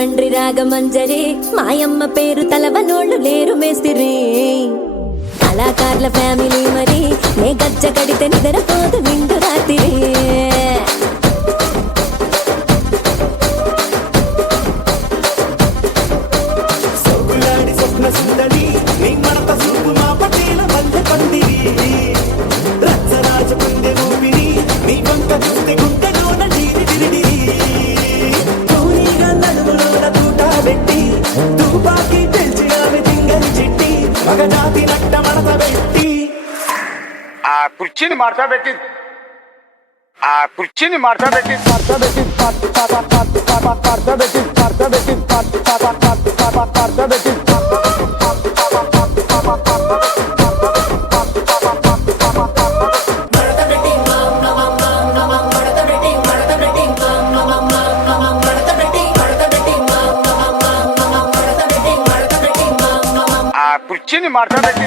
రాజమండ్రి రాగమంజరి మాయమ్మ పేరు తలవనోళ్ళు లేరు మేస్తిరి కళాకారుల ఫ్యామిలీ మరి నే గజ్జ కడితే నిద్రపోదు నిండు రాత్రి కుర్చీని మార్చబెట్టి కుర్చీని మార్చబెట్టి